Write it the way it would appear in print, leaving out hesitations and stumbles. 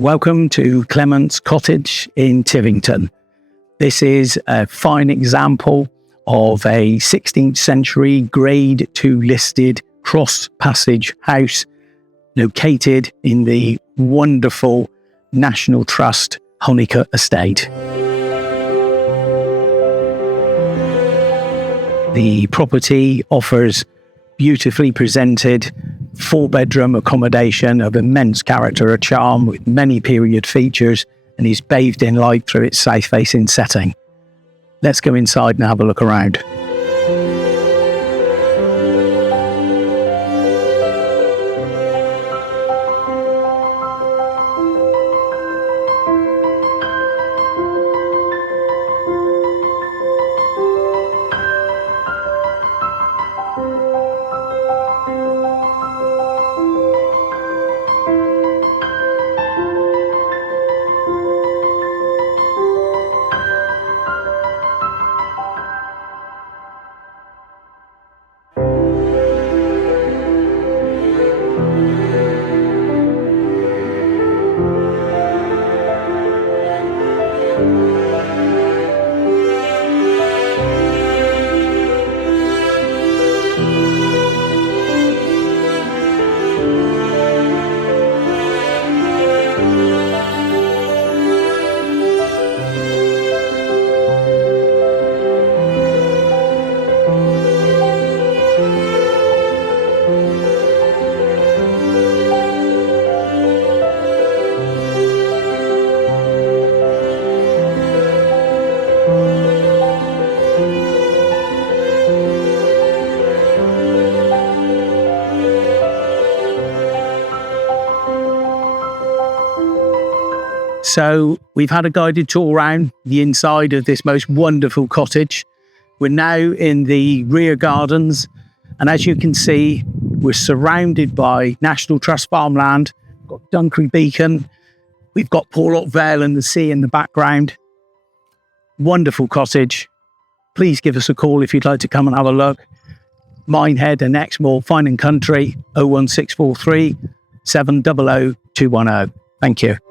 Welcome to Clements Cottage in Tivington. This is a fine example of a 16th century Grade 2 listed cross passage house located in the wonderful National Trust Honeycutt estate. The property offers beautifully presented 4-bedroom accommodation of immense character and charm with many period features and is bathed in light through its south-facing setting. Let's go inside and have a look around. So we've had a guided tour around the inside of this most wonderful cottage. We're now in the rear gardens, and as you can see, we're surrounded by National Trust farmland. We've got Dunkery Beacon, we've got Porlock Vale and the sea in the background. Wonderful cottage. Please give us a call if you'd like to come and have a look. Minehead and Exmoor Fine and Country 01643 700 210. Thank you.